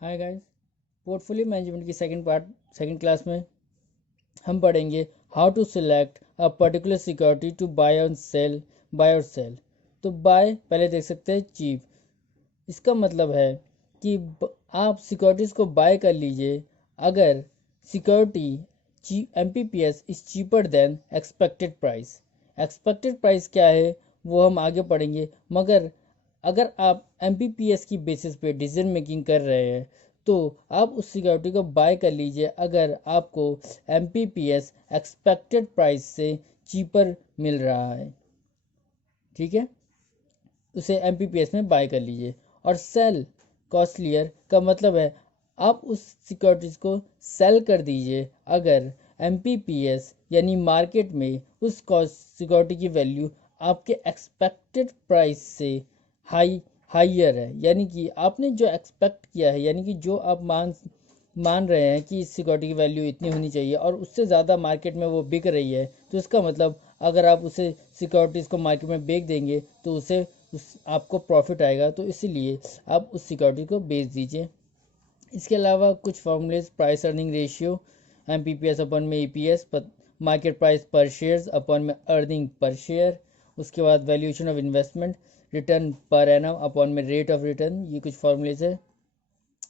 हाय guys, portfolio management की second class में हम पढ़ेंगे how to select a particular security to buy और सेल। तो बाय पहले देख सकते हैं चीप। इसका मतलब है कि आप सिक्योरिटीज़ को बाय कर लीजिए अगर security MPPS is cheaper than expected price. Expected price क्या है वो हम आगे पढ़ेंगे, मगर अगर आप MPPS की बेसिस पे डिसीजन मेकिंग कर रहे हैं तो आप उस सिक्योरिटी को बाय कर लीजिए अगर आपको MPPS एक्सपेक्टेड प्राइस से चीपर मिल रहा है। ठीक है, उसे MPPS में बाय कर लीजिए। और सेल कॉस्टलियर का मतलब है आप उस सिक्योरिटीज़ को सेल कर दीजिए अगर MPPS यानी मार्केट में उस सिक्योरिटी की वैल्यू आपके एक्सपेक्टेड प्राइस से हाइयर है, यानी कि आपने जो एक्सपेक्ट किया है, यानी कि जो आप मान रहे हैं कि इस सिक्योरिटी की वैल्यू इतनी होनी चाहिए और उससे ज़्यादा मार्केट में वो बिक रही है, तो इसका मतलब अगर आप उसे सिक्योरिटीज़ को मार्केट में बेच देंगे तो उस आपको प्रॉफिट आएगा, तो इसीलिए आप उस सिक्योरिटी को बेच दीजिए। इसके अलावा कुछ formulas: price earning ratio MPPS upon में EPS, market price per shares upon में अर्निंग पर शेयर, उसके बाद valuation of investment, return per annum upon में रेट ऑफ रिटर्न। ये कुछ फॉर्मूलेज है।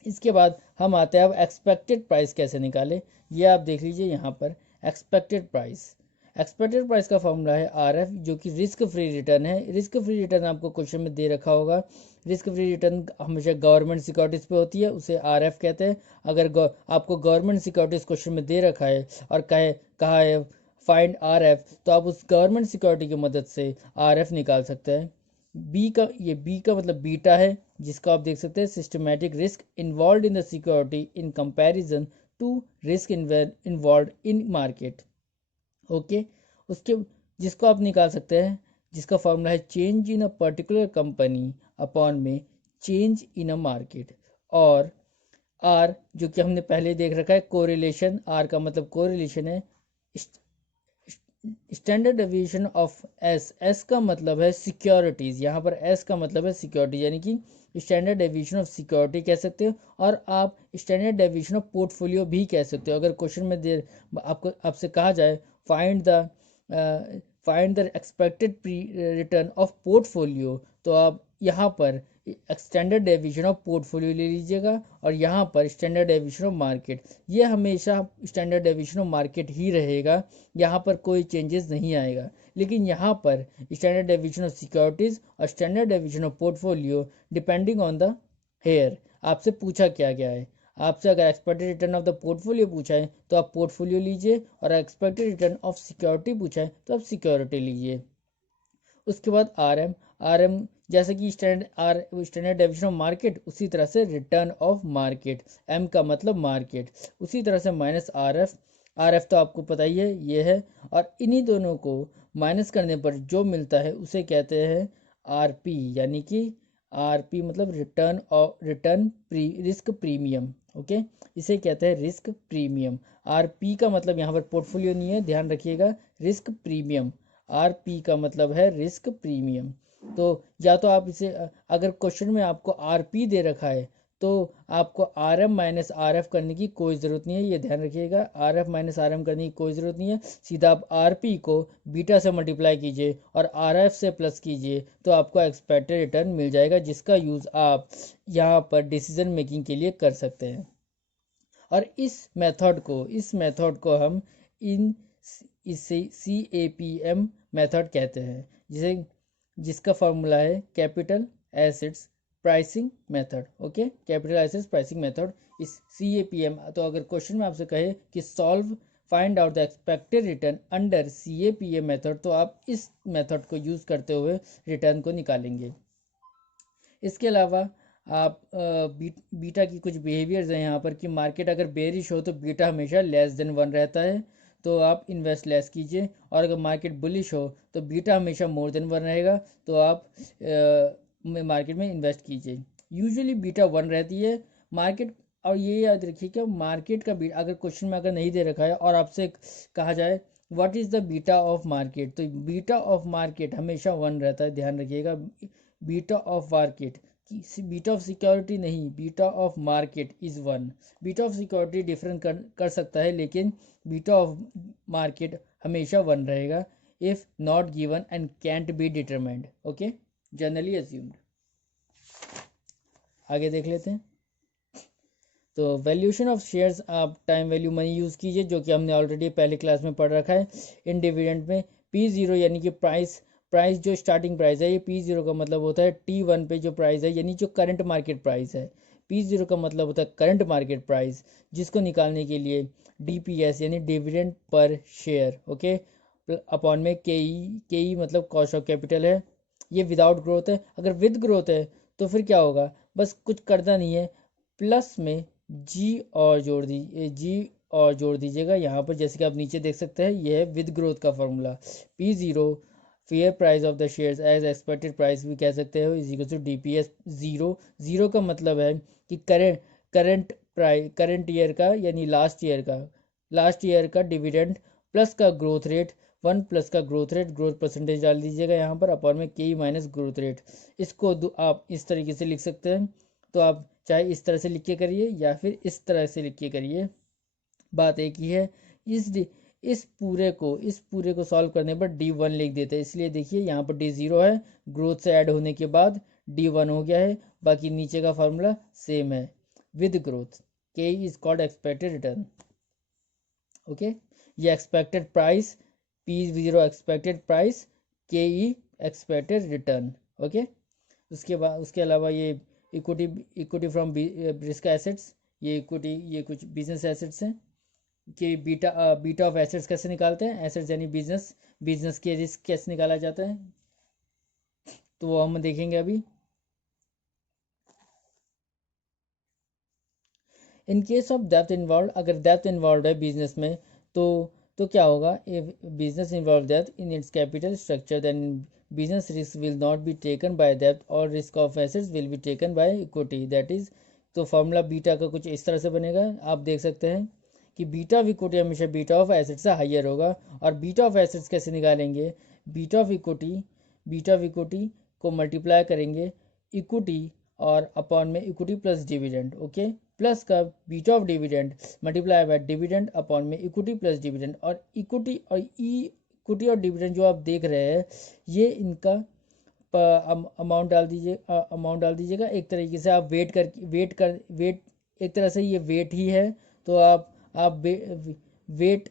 इसके बाद हम आते हैं अब एक्सपेक्टेड प्राइस कैसे निकालें। ये आप देख लीजिए यहाँ पर एक्सपेक्टेड प्राइस का फॉर्मूला है RF, जो कि रिस्क फ्री रिटर्न है। रिस्क फ्री रिटर्न आपको क्वेश्चन में दे रखा होगा। रिस्क फ्री रिटर्न हमेशा गवर्नमेंट सिक्योरिटीज़ पे होती है, उसे RF कहते हैं। अगर आपको गवर्नमेंट सिक्योरिटीज़ क्वेश्चन में दे रखा है और कहा है फाइंड RF, तो आप उस गवर्नमेंट सिक्योरिटी की मदद से RF निकाल सकते हैं। बी का मतलब बीटा है, जिसको आप देख सकते हैं systematic risk involve in the security in comparison to risk involve in market. Okay, उसके जिसको आप निकाल सकते हैं, जिसका फॉर्मूला है change in a particular company upon में चेंज इन अ मार्केट। और आर, जो कि हमने पहले देख रखा है कोरिलेशन, आर का मतलब कोरिलेशन है। स्टैंडर्ड डेविएशन ऑफ एस का मतलब है सिक्योरिटीज़, यहाँ पर एस का मतलब है सिक्योरिटी, यानी कि स्टैंडर्ड डेविएशन ऑफ सिक्योरिटी कह सकते हो। और आप स्टैंडर्ड डेविएशन ऑफ पोर्टफोलियो भी कह सकते हो। अगर क्वेश्चन में आपसे कहा जाए find the expected return of portfolio, तो आप यहाँ पर स्टैंडर्ड डेविएशन ऑफ पोर्टफोलियो ले लीजिएगा और यहाँ पर स्टैंडर्ड डेविएशन ऑफ मार्केट। ये हमेशा स्टैंडर्ड डेविएशन ऑफ मार्केट ही रहेगा, यहाँ पर कोई चेंजेस नहीं आएगा। लेकिन यहाँ पर स्टैंडर्ड डेविएशन ऑफ सिक्योरिटीज़ और standard deviation of portfolio depending on the hair आपसे पूछा क्या गया है। आपसे अगर expected return of the portfolio पूछा है तो आप पोर्टफोलियो लीजिए, और एक्सपेक्टेड रिटर्न ऑफ सिक्योरिटी पूछा है तो आप सिक्योरिटी लीजिए। उसके बाद आर एम जैसे कि स्टैंडर्ड डेविएशन ऑफ मार्केट, उसी तरह से रिटर्न ऑफ मार्केट, एम का मतलब मार्केट, उसी तरह से माइनस आर एफ तो आपको पता ही है ये है। और इन्हीं दोनों को माइनस करने पर जो मिलता है उसे कहते हैं RP, यानी कि RP मतलब रिटर्न रिस्क प्रीमियम। ओके, इसे कहते हैं रिस्क प्रीमियम। RP का मतलब यहाँ पर पोर्टफोलियो नहीं है, ध्यान रखिएगा, रिस्क प्रीमियम। RP का मतलब है रिस्क प्रीमियम। तो या तो आप इसे अगर क्वेश्चन में आपको RP दे रखा है तो आपको RM माइनस RF करने की कोई ज़रूरत नहीं है, ये ध्यान रखिएगा। RF माइनस RM करने की कोई ज़रूरत नहीं है, सीधा आप RP को बीटा से मल्टीप्लाई कीजिए और RF से प्लस कीजिए तो आपको एक्सपेक्टेड रिटर्न मिल जाएगा, जिसका यूज़ आप यहाँ पर डिसीजन मेकिंग के लिए कर सकते हैं। और इस मेथड को हम इसे CAPM मेथड कहते हैं, जिसका फॉर्मूला है capital assets pricing method. Okay, capital assets pricing method इस CAPM। तो अगर क्वेश्चन में आपसे कहे कि find out the expected return under CAPM method, तो आप इस मेथड को यूज़ करते हुए रिटर्न को निकालेंगे। इसके अलावा आप बीटा की कुछ बिहेवियर्स हैं यहाँ पर कि मार्केट अगर बेरिश हो तो बीटा हमेशा लेस देन 1 रहता है, तो आप इन्वेस्ट लेस कीजिए। और अगर मार्केट बुलिश हो तो बीटा हमेशा मोर देन 1 रहेगा, तो आप मार्केट में इन्वेस्ट कीजिए। यूजुअली बीटा 1 रहती है मार्केट। और ये याद रखिए कि मार्केट का बीटा अगर क्वेश्चन में अगर नहीं दे रखा है और आपसे कहा जाए what is the beta of market, तो बीटा ऑफ मार्केट हमेशा 1 रहता है, ध्यान रखिएगा। Beta of market beta of security नहीं, beta of market is 1। Beta of security different कर सकता है, लेकिन बीटा ऑफ मार्केट हमेशा 1 रहेगा if not given and cantt be determined. Okay, generally assumed. आगे देख लेते हैं। तो वैल्यूएशन ऑफ शेयर्स, आप टाइम वैल्यू मनी यूज़ कीजिए, जो कि हमने ऑलरेडी पहले क्लास में पढ़ रखा है। इन डिविडेंड में P0 यानी कि प्राइस जो स्टार्टिंग प्राइस है, ये P0 का मतलब होता है T1 पे जो प्राइस है, यानी जो करंट मार्केट प्राइस है। P0 का मतलब होता है करंट मार्केट प्राइस, जिसको निकालने के लिए DPS यानी dividend per share, okay, upon में KE मतलब कॉस्ट ऑफ कैपिटल है। ये विदाउट ग्रोथ है। अगर विद ग्रोथ है तो फिर क्या होगा, बस कुछ करना नहीं है, प्लस में जी और जोड़ दीजिएगा यहाँ पर, जैसे कि आप नीचे देख सकते हैं। ये है विद ग्रोथ का formula. P0 fair price of the shares as expected price भी कह सकते हो, is equal to DPS। Zero का मतलब है कि करंट ईयर का यानी लास्ट ईयर का डिविडेंड प्लस का ग्रोथ रेट, 1 प्लस का ग्रोथ परसेंटेज डाल दीजिएगा यहाँ पर, अपॉन में KE माइनस ग्रोथ रेट। इसको आप इस तरीके से लिख सकते हैं। तो आप चाहे इस तरह से लिख के करिए या फिर इस तरह से लिख के करिए, बात एक ही है। इस पूरे को सॉल्व करने पर D1 लिख देते हैं। इसलिए देखिए यहाँ पर D0 है, ग्रोथ से ऐड होने के बाद D1 हो गया है। बाकी नीचे का फॉर्मूला सेम है, with growth K is called expected return. Okay, ये expected price, P0 expected price, KE expected return. Okay, उसके अलावा ये इक्विटी फ्रॉम रिस्क एसेट्स, ये कुछ बिजनेस एसेट्स हैं कि बीटा ऑफ एसेट्स कैसे निकालते हैं। एसेट्स यानी बिजनेस के रिस्क कैसे निकाला जाता है, तो वो हम देखेंगे अभी। In case of depth involve, अगर डेप्थ इन्वॉल्व है बिजनेस में, तो क्या होगा, business involve depth in its capital structure, then business risk will not be taken by depth और risk of assets will be taken by equity, that is. तो formula beta का कुछ इस तरह से बनेगा, आप देख सकते हैं कि बीटा ऑफ इक्विटी हमेशा बीटा ऑफ एसेट्स से हाइयर होगा। और बीटा ऑफ एसेट्स कैसे निकालेंगे, बीटा ऑफ इक्विटी को मल्टीप्लाई करेंगे इक्विटी और अपॉन में equity plus dividend, okay, plus का beta of dividend multiply by dividend upon में इक्विटी प्लस डिविडेंड। और इक्विटी और डिविडेंड जो आप देख रहे हैं, ये इनका अमाउंट डाल दीजिएगा। एक तरीके से आप वेट एक तरह से ये वेट ही है। तो आप वेट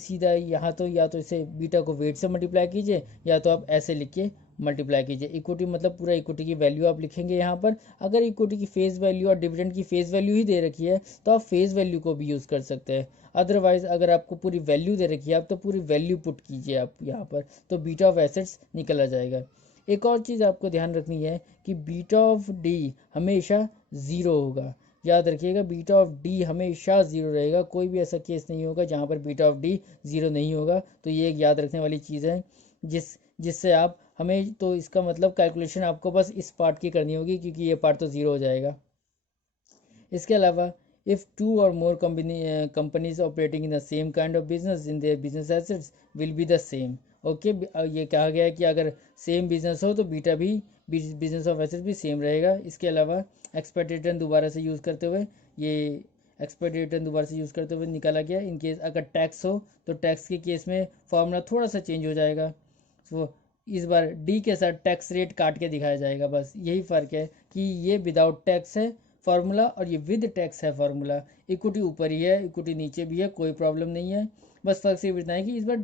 सीधा यहाँ, तो या तो इसे बीटा को वेट से मल्टीप्लाई कीजिए, या तो आप ऐसे लिख के मल्टीप्लाई कीजिए। इक्विटी मतलब पूरा इक्विटी की वैल्यू आप लिखेंगे यहाँ पर। अगर इक्विटी की फेस वैल्यू और डिविडेंड की फेस वैल्यू ही दे रखी है, तो आप फेस वैल्यू को भी यूज़ कर सकते हैं। अदरवाइज अगर आपको पूरी वैल्यू दे रखी है, आप तो पूरी वैल्यू पुट कीजिए आप यहाँ पर, तो बीटा ऑफ एसेट्स निकल आ जाएगा। एक और चीज़ आपको ध्यान रखनी है कि बीटा ऑफ डी हमेशा ज़ीरो होगा। याद रखिएगा, बीटा ऑफ डी हमेशा ज़ीरो रहेगा। कोई भी ऐसा केस नहीं होगा जहाँ पर बीटा ऑफ डी ज़ीरो नहीं होगा। तो ये एक याद रखने वाली चीज़ है, जिससे आप हमें, तो इसका मतलब कैलकुलेशन आपको बस इस पार्ट की करनी होगी, क्योंकि ये पार्ट तो ज़ीरो हो जाएगा। इसके अलावा इफ़ टू और मोर companies operating in the same kind of business in their business assets will be the same. Okay, ये कहा गया है कि अगर सेम बिजनेस हो तो बीटा भी, बिजनेस ऑफ एसेट्स भी सेम रहेगा। इसके अलावा एक्सपेक्टेड रिटर्न दोबारा से यूज़ करते हुए निकाला गया। इन केस अगर टैक्स हो तो टैक्स के केस में फॉर्मूला थोड़ा सा चेंज हो जाएगा। तो इस बार डी के साथ टैक्स रेट काट के दिखाया जाएगा, बस यही फ़र्क है कि ये विदाउट टैक्स है फार्मूला और ये विद टैक्स है फार्मूला। इक्विटी ऊपर ही है, इक्विटी नीचे भी है, कोई प्रॉब्लम नहीं है। बस फर्क सिर्फ इतना है कि इस बार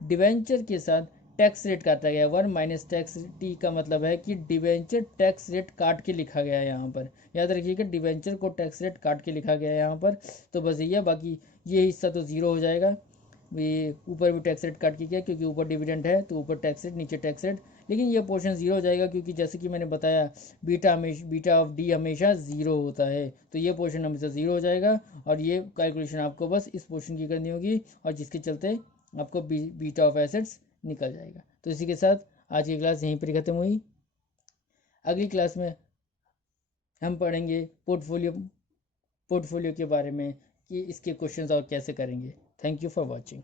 डिवेंचर के साथ टैक्स रेट काटा गया। 1 माइनस टैक्स टी का मतलब है कि डिवेंचर टैक्स रेट काट के लिखा गया है यहाँ पर। याद रखिएगा, डिवेंचर को टैक्स रेट काट के लिखा गया है यहाँ पर। तो बस यही है, बाकी ये हिस्सा तो ज़ीरो हो जाएगा। ये ऊपर भी टैक्स रेट काट के किया, क्योंकि ऊपर डिविडेंड है तो ऊपर टैक्स रेट, नीचे टैक्स रेट। लेकिन ये पोर्शन ज़ीरो हो जाएगा, क्योंकि जैसे कि मैंने बताया बीटा ऑफ डी हमेशा ज़ीरो होता है। तो ये पोर्शन हमेशा ज़ीरो हो जाएगा, और ये कैलकुलेशन आपको बस इस पोर्शन की करनी होगी, और जिसके चलते आपको बीटा ऑफ एसेट्स निकल जाएगा। तो इसी के साथ आज की क्लास यहीं पर ख़त्म हुई। अगली क्लास में हम पढ़ेंगे पोर्टफोलियो के बारे में, कि इसके क्वेश्चंस और कैसे करेंगे। Thank you for watching.